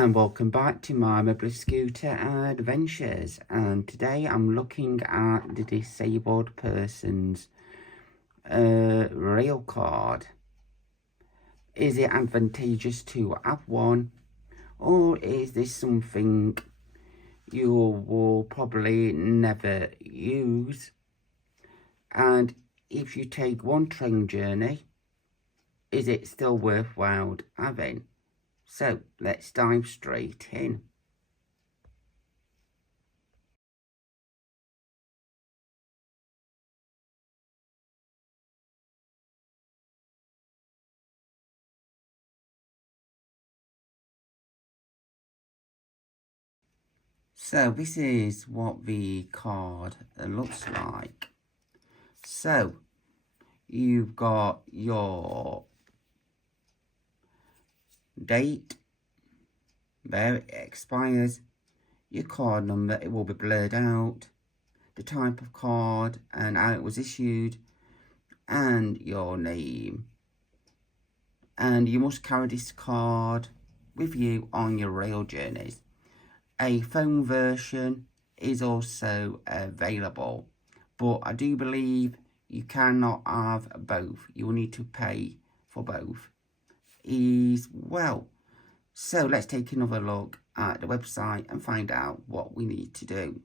And welcome back to my mobile scooter adventures, and today I'm looking at the disabled person's rail card. Is it advantageous to have one, or is this something you will probably never use? And if you take one train journey, is it still worthwhile having? So let's dive straight in. So this is what the card looks like. So you've got your date, there it expires, your card number, it will be blurred out, the type of card and how it was issued, and your name. And you must carry this card with you on your rail journeys. A phone version is also available, but I do believe you cannot have both. You will need to pay for both as well. So let's take another look at the website and find out what we need to do.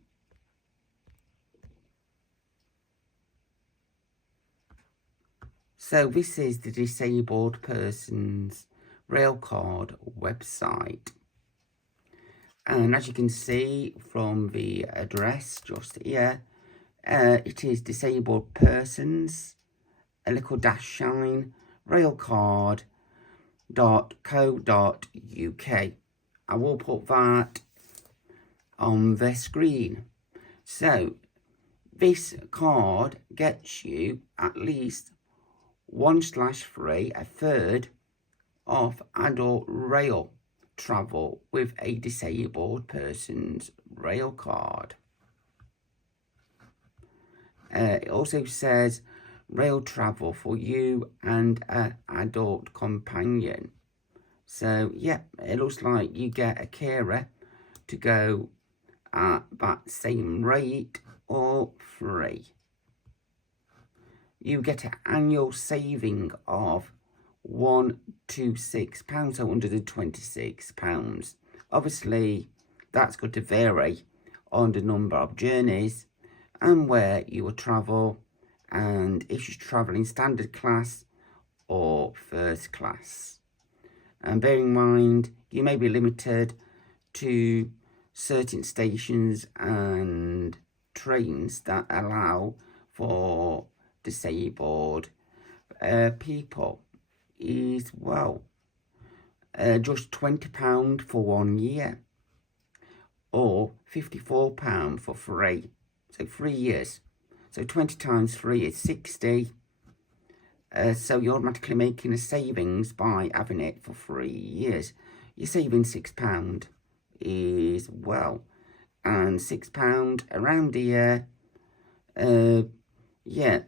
So this is the disabled person's rail card website. And as you can see from the address just here, it is disabled persons, a little dash sign, railcard.co.uk. I will put that on the screen. So this card gets you at least 1/3, a third of adult rail travel with a disabled person's rail card. It also says rail travel for you and an adult companion. So yeah, it looks like you get a carer to go at that same rate or free. You get an annual saving of £126, so £126. Obviously, that's going to vary on the number of journeys and where you will travel, and if you're travelling standard class or first class. And bear in mind, you may be limited to certain stations and trains that allow for disabled people as well. Just £20 for 1 year, or £54 for free, so 3 years. So 20 times 3 is 60. So you're automatically making a savings by having it for 3 years. You're saving £6 as well, and £6 around here. Yeah,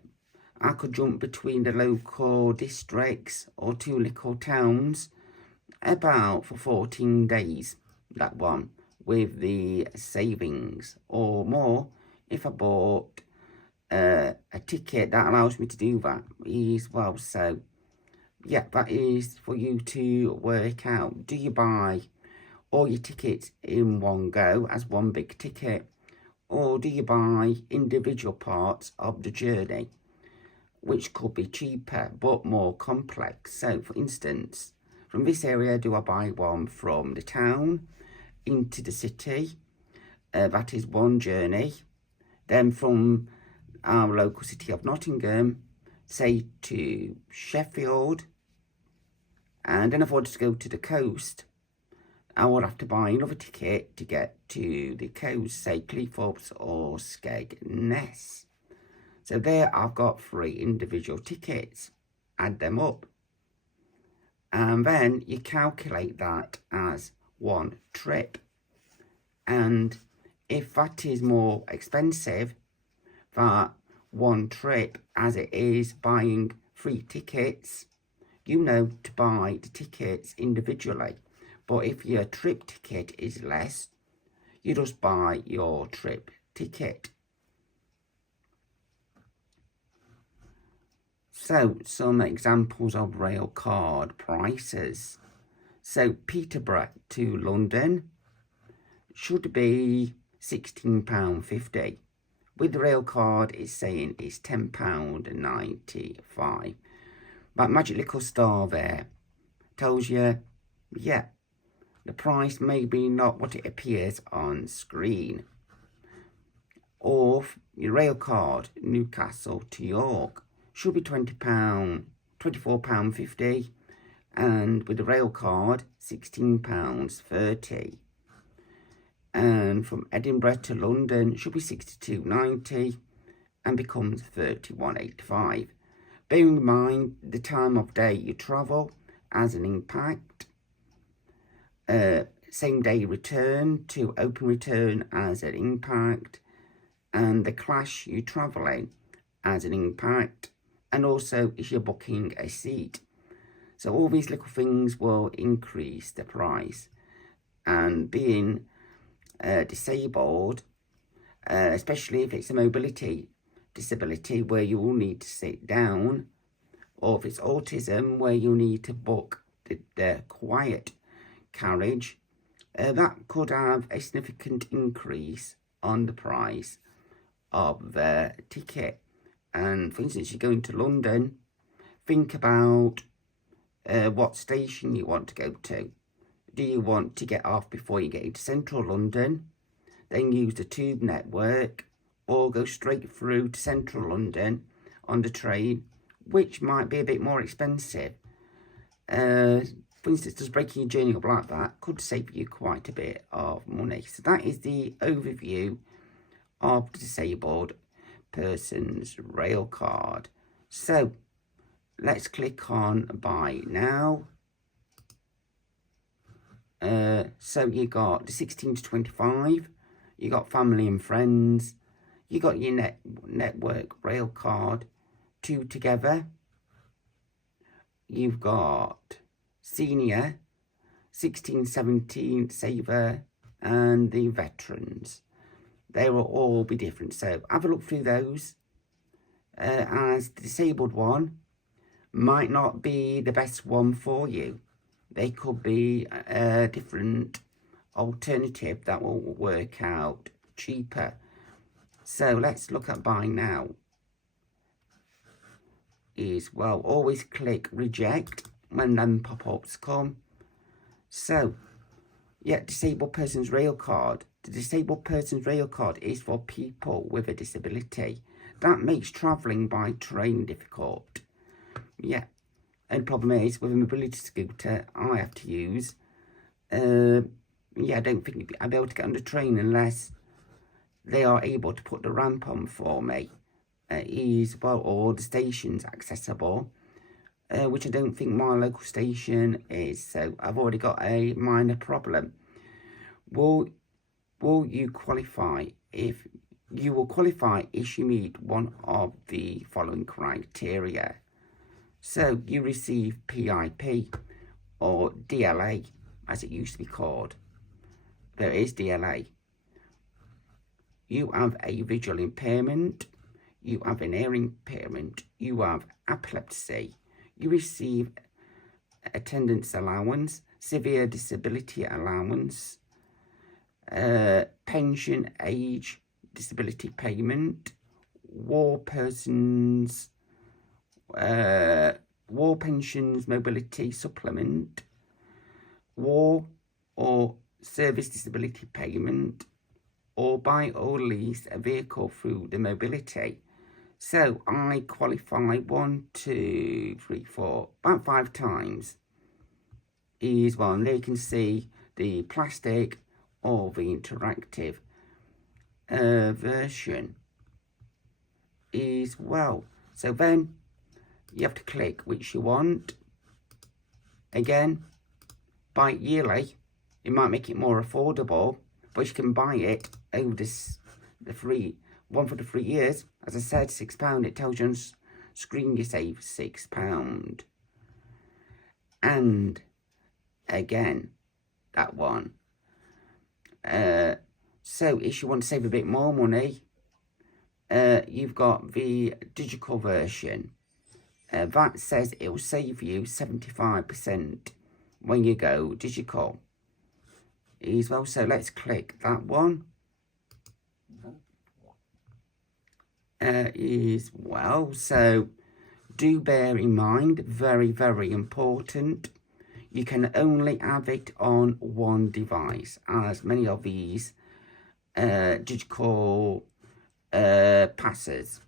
I could jump between the local districts or 2 little towns about for 14 days, that one, with the savings, or more if I bought a ticket that allows me to do that as well. So yeah, that is for you to work out. Do you buy all your tickets in one go as one big ticket, or do you buy individual parts of the journey, which could be cheaper but more complex? So for instance, from this area, do I buy one from the town into the city? That is one journey. Then from our local city of Nottingham, say to Sheffield, and then if I wanted to go to the coast, I would have to buy another ticket to get to the coast, say Cleethorpes or Skegness. So there I've got 3 individual tickets. Add them up, and then you calculate that as one trip. And if that is more expensive, that one trip, as it is buying 3 tickets, you know to buy the tickets individually. But if your trip ticket is less, you just buy your trip ticket. So, some examples of rail card prices. So, Peterborough to London should be £16.50. With the rail card, it's saying it's £10.95. That magic little star there tells you, yeah, the price may be not what it appears on screen. Or your rail card, Newcastle to York, should be £24.50, and with the rail card, £16.30. And from Edinburgh to London should be £62.90 and becomes £31.85. Bearing in mind the time of day you travel as an impact. Same day return to open return as an impact, and the class you travel in as an impact, and also if you're booking a seat. So all these little things will increase the price. And being disabled, especially if it's a mobility disability where you will need to sit down, or if it's autism where you need to book the quiet carriage, that could have a significant increase on the price of the ticket. And for instance, you're going to London, think about what station you want to go to. Do you want to get off before you get into central London, then use the tube network, or go straight through to central London on the train, which might be a bit more expensive? For instance, just breaking your journey up like that could save you quite a bit of money. So that is the overview of the disabled person's rail card. So let's click on buy now. So you got the 16 to 25, you got family and friends, you got your network rail card, 2 together, you've got senior, 16, 17, saver, and the veterans. They will all be different, so have a look through those. As the disabled one might not be the best one for you. They could be a different alternative that will work out cheaper. So let's look at buy now. Well, always click reject when them pop-ups come. So, yeah, disabled person's rail card. The disabled person's rail card is for people with a disability. That makes travelling by train difficult. Yeah. And the problem is, with a mobility scooter, I have to use, I don't think I'll be able to get on the train unless they are able to put the ramp on for me. Or the station's accessible, which I don't think my local station is, so I've already got a minor problem. Will you qualify? If you will qualify if you meet one of the following criteria. So you receive PIP or DLA, as it used to be called. There is DLA. You have a visual impairment. You have an hearing impairment. You have epilepsy. You receive attendance allowance, severe disability allowance, pension age disability payment, war pensions mobility supplement, war or service disability payment, or buy or lease a vehicle through the mobility. So I qualify 1, 2, 3, 4, about 5 times. Is one. There you can see the plastic or the interactive version is well. So then you have to click which you want. Again, buy it yearly. It might make it more affordable, but you can buy it over the free one for the 3 years. As I said, £6. It tells you on screen you save £6. And again, that one. So if you want to save a bit more money, you've got the digital version. That says it will save you 75% when you go digital as well. So let's click that one as well. So do bear in mind, very, very important, you can only have it on one device, as many of these digital passes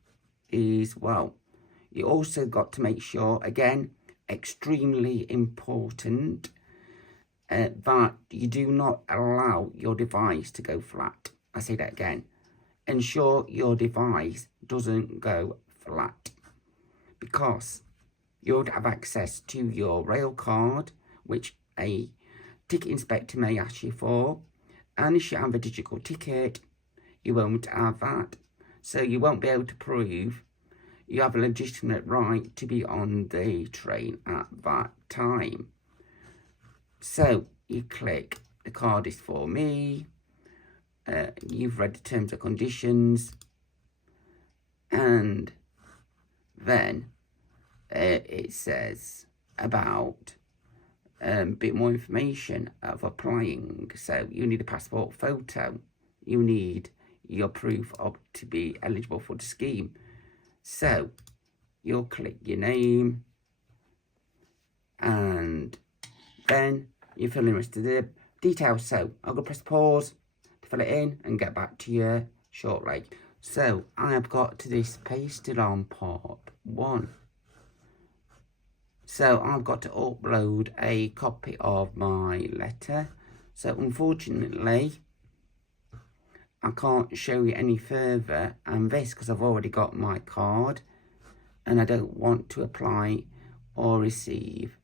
as well. You also got to make sure, again, extremely important, that you do not allow your device to go flat. I say that again. Ensure your device doesn't go flat, because you'll have access to your rail card, which a ticket inspector may ask you for, and if you have a digital ticket, you won't have that, so you won't be able to prove you have a legitimate right to be on the train at that time. So you click, the card is for me, you've read the terms and conditions, and then it says about a bit more information of applying. So you need a passport photo, you need your proof of to be eligible for the scheme. So you'll click your name, and then you fill in the rest of the details. So I'm going to press pause to fill it in and get back to you shortly. So I have got to this pasted on part 1. So I've got to upload a copy of my letter. So unfortunately, I can't show you any further and this because I've already got my card and I don't want to apply or receive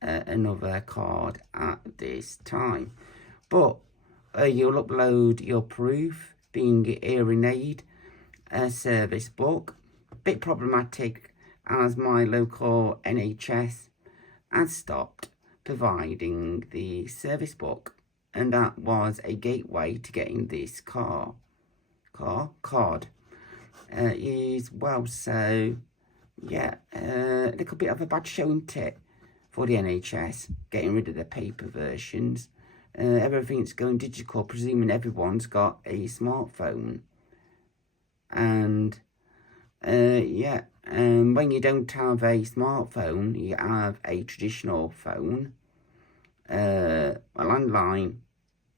another card at this time. But you'll upload your proof, being a hearing aid service book. A bit problematic as my local NHS has stopped providing the service book, and that was a gateway to getting this card as well. So yeah, a little bit of a bad showing tip for the NHS, getting rid of the paper versions. Everything's going digital, presuming everyone's got a smartphone. And yeah, when you don't have a smartphone, you have a traditional phone, a landline.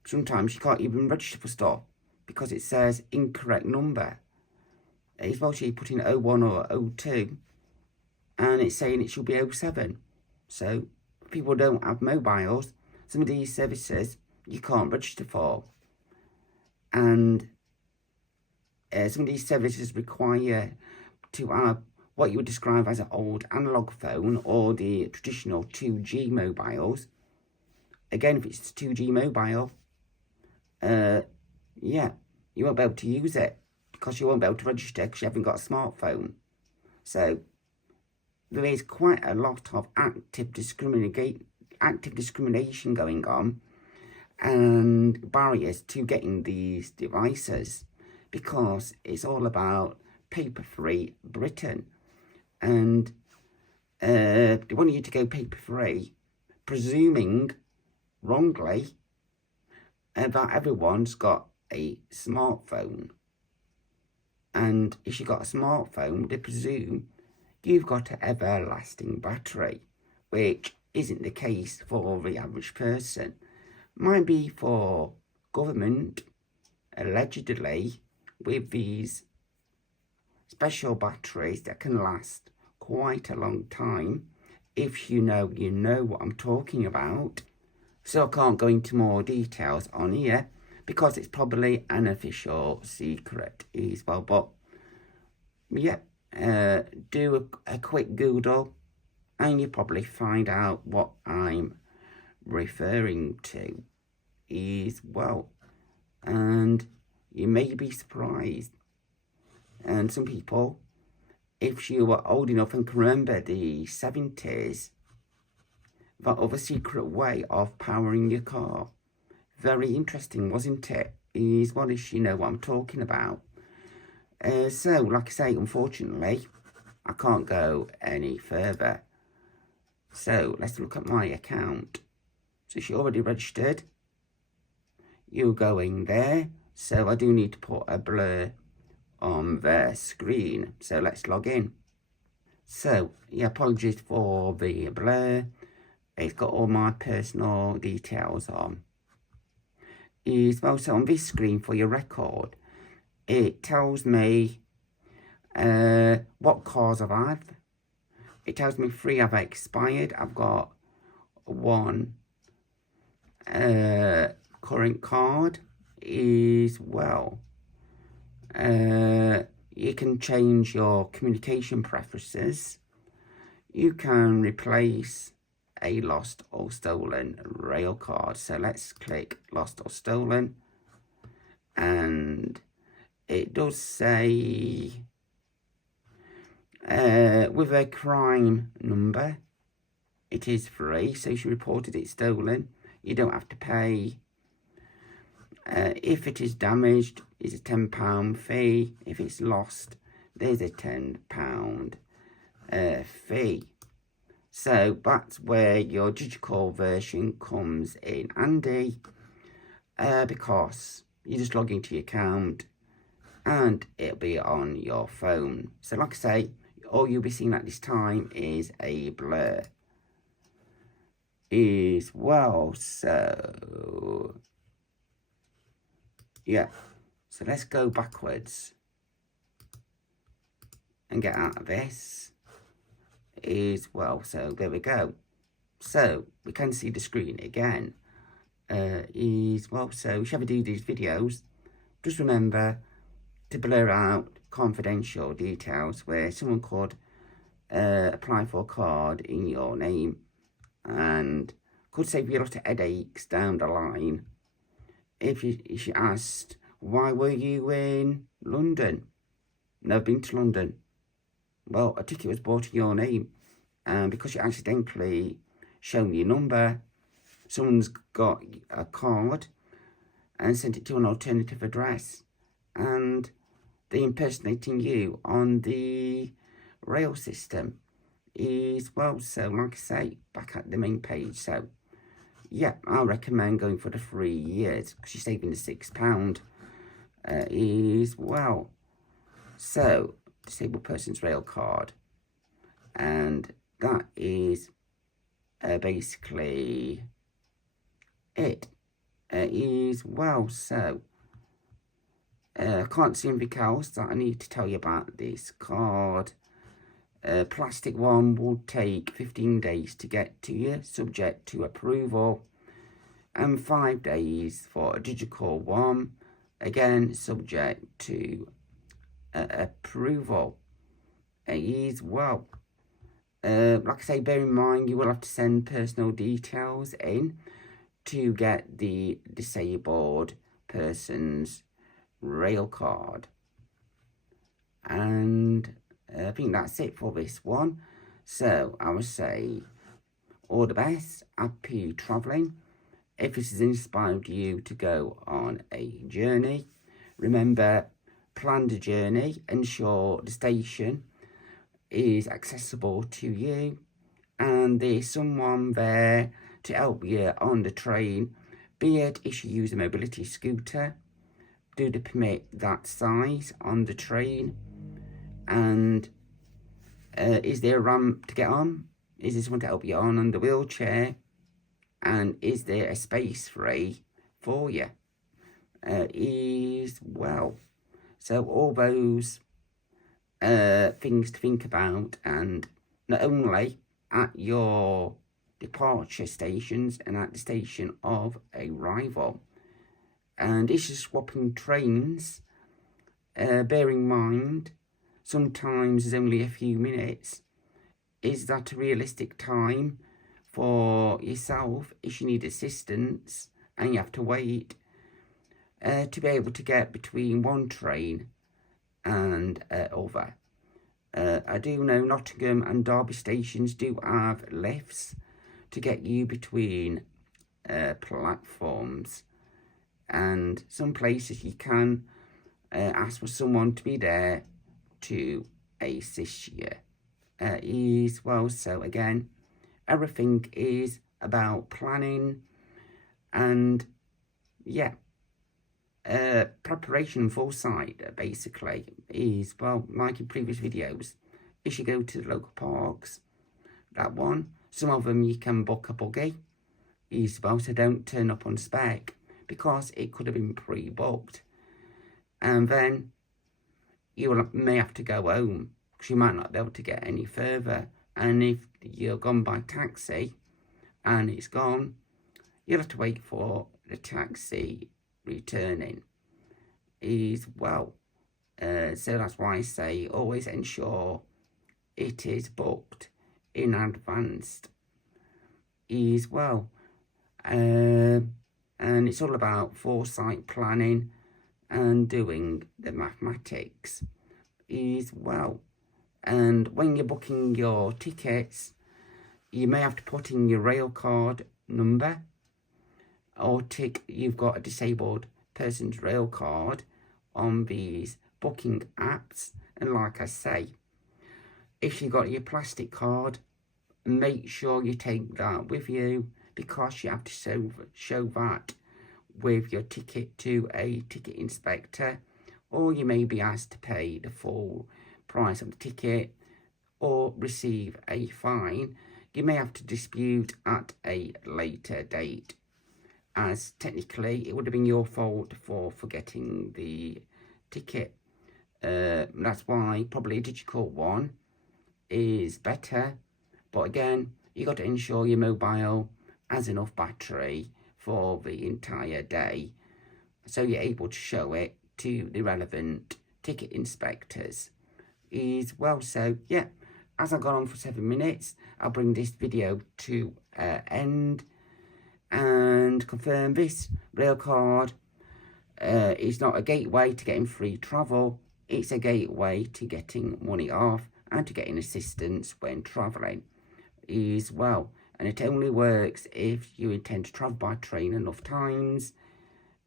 Sometimes you can't even register for stuff because it says incorrect number. It's well, you put in 01 or 02 and it's saying it should be 07. So people don't have mobiles. Some of these services you can't register for, and some of these services require to have what you would describe as an old analog phone or the traditional 2G mobiles. Again, if it's 2G mobile, yeah, you won't be able to use it because you won't be able to register because you haven't got a smartphone. So there is quite a lot of active discrimination going on and barriers to getting these devices, because it's all about paper-free Britain, and they want you to go paper-free, presuming wrongly that everyone's got a smartphone, and if you've got a smartphone, they presume you've got an everlasting battery, which isn't the case for the average person. Might be for government, allegedly, with these special batteries that can last quite a long time. If you know, you know what I'm talking about. So I can't go into more details on here because it's probably an official secret as well. But yeah, do a quick Google and you probably find out what I'm referring to as well. And you may be surprised. And some people, if you were old enough and can remember the 70s, that other secret way of powering your car Very interesting, wasn't it? Is what is, you know what I'm talking about. So, like I say, unfortunately, I can't go any further. So, let's look at my account. So, she already registered. You go in there. So, I do need to put a blur on their screen. So, let's log in. So, yeah, apologies for the blur. It's got all my personal details on. Well, so on this screen for your record, it tells me what cars I've had. It tells me 3 have expired. I've got 1 current card. Well, you can change your communication preferences. You can replace a lost or stolen rail card. So let's click lost or stolen, and it does say with a crime number it is free. So if you reported it stolen, you don't have to pay. If it is damaged, it's a £10 fee. If it's lost, there's a £10 fee. So that's where your digital version comes in handy, because you just log into your account and it'll be on your phone. So like I say, all you'll be seeing at this time is a blur. Well, so yeah, so let's go backwards and get out of this. Well, so there we go. So we can see the screen again. Well, so if you ever do these videos, just remember to blur out confidential details where someone could apply for a card in your name and could save you a lot of headaches down the line. If you asked, why were you in London? Never been to London. Well, a ticket was bought in your name, and because you accidentally shown your number, someone's got a card and sent it to an alternative address, and they're impersonating you on the rail system. Well, so like I say, back at the main page. So yeah, I recommend going for the 3 years because you're saving the £6. Well, so disabled person's rail card, and that is basically it. Well, so I can't see anything else that I need to tell you about this card. Plastic one will take 15 days to get to you, subject to approval, and 5 days for a digital one, again subject to approval. Well, like I say, bear in mind you will have to send personal details in to get the disabled person's rail card. And I think that's it for this one. So I would say all the best, happy travelling. If this has inspired you to go on a journey, remember, plan the journey, ensure the station is accessible to you and there's someone there to help you on the train, be it if you use a mobility scooter, do the permit that size on the train, and is there a ramp to get on? Is there someone to help you on the wheelchair? And is there a space free for you? Well, so all those things to think about, and not only at your departure stations and at the station of arrival. And if you're swapping trains, bear in mind, sometimes there's only a few minutes. Is that a realistic time for yourself if you need assistance and you have to wait to be able to get between one train and other? I do know Nottingham and Derby stations do have lifts to get you between platforms. and some places you can ask for someone to be there to assist you as well. So again, everything is about planning and yeah, preparation and foresight basically is, well, like in previous videos, if you go to the local parks, that one, some of them you can book a buggy as well, so don't turn up on spec because it could have been pre-booked, and then you may have to go home because you might not be able to get any further. And if you're gone by taxi and it's gone, you'll have to wait for the taxi returning as well. So that's why I say always ensure it is booked in advance as well. And it's all about foresight, planning and doing the mathematics as well. And when you're booking your tickets, you may have to put in your rail card number or tick you've got a disabled person's rail card on these booking apps. And like I say, if you've got your plastic card, make sure you take that with you because you have to show that with your ticket to a ticket inspector, or you may be asked to pay the full price of the ticket or receive a fine. You may have to dispute at a later date, as technically it would have been your fault for forgetting the ticket. That's why probably a digital one is better, but again, you got to ensure your mobile has enough battery for the entire day so you're able to show it to the relevant ticket inspectors as well. So yeah, as I've gone on for 7 minutes, I'll bring this video to end and confirm this rail card is not a gateway to getting free travel. It's a gateway to getting money off and to getting assistance when travelling as well. And it only works if you intend to travel by train enough times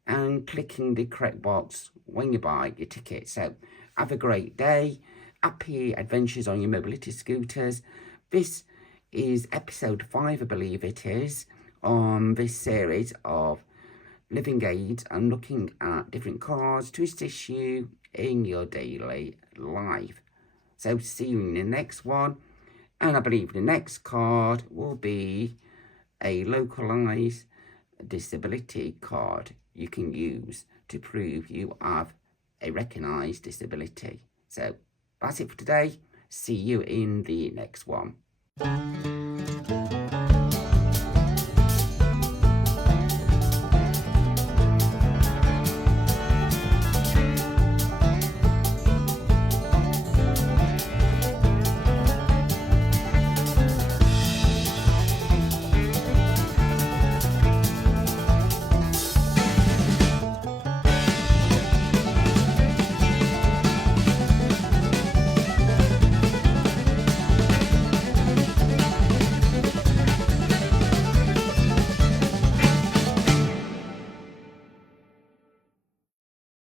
and clicking the correct box when you buy your ticket. So have a great day. Happy adventures on your mobility scooters. This is episode 5, I believe it is, on this series of living aids and looking at different cars to assist you in your daily life. So see you in the next one. And I believe the next card will be a localised disability card you can use to prove you have a recognised disability. So that's it for today. See you in the next one.